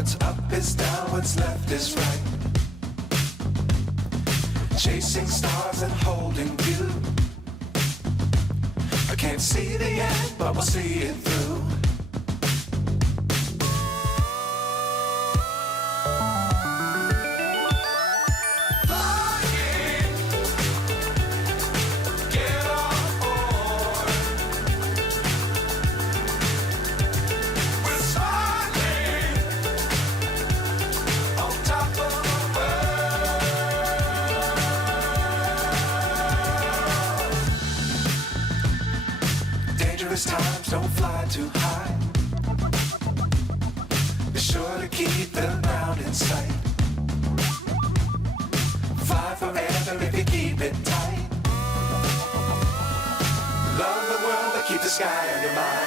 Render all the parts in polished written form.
What's up is down, what's left is right. Chasing stars and holding you. I can't see the end, but we'll see it through. Dangerous times, don't fly too high. Be sure to keep the ground in sight. Fly forever if you keep it tight. Love the world, but keep the sky on your mind.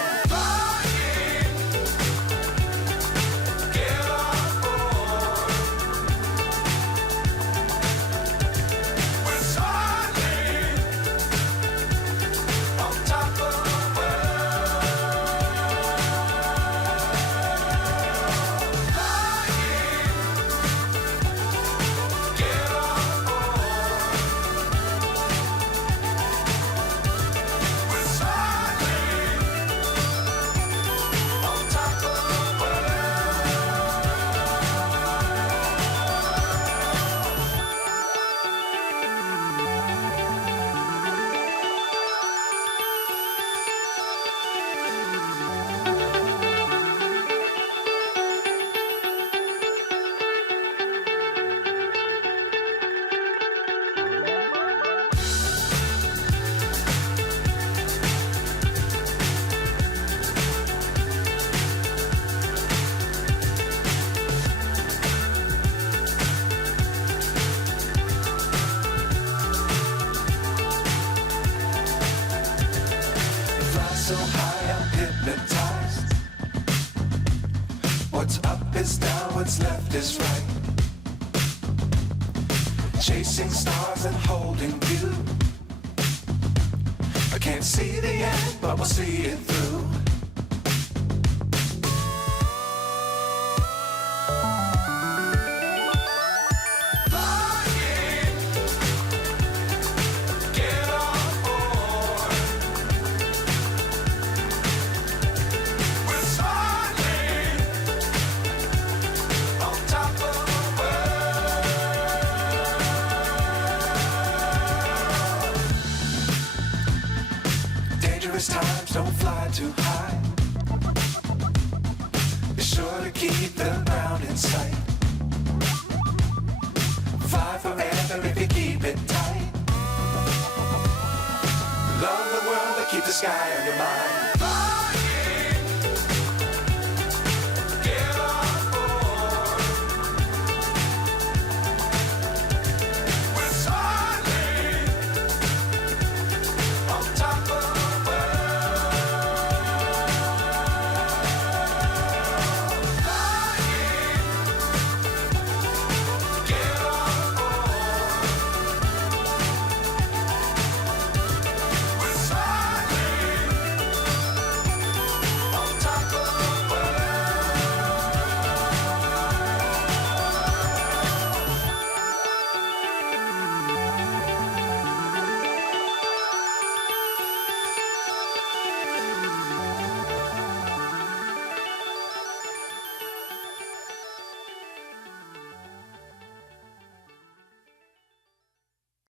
So high, I'm hypnotized. What's up is down, what's left is right. Chasing stars and holding you. I can't see the end, but we'll see it through. Dangerous times, don't fly too high. Be sure to keep the ground in sight. Fly forever if you keep it tight. Love the world, but keep the sky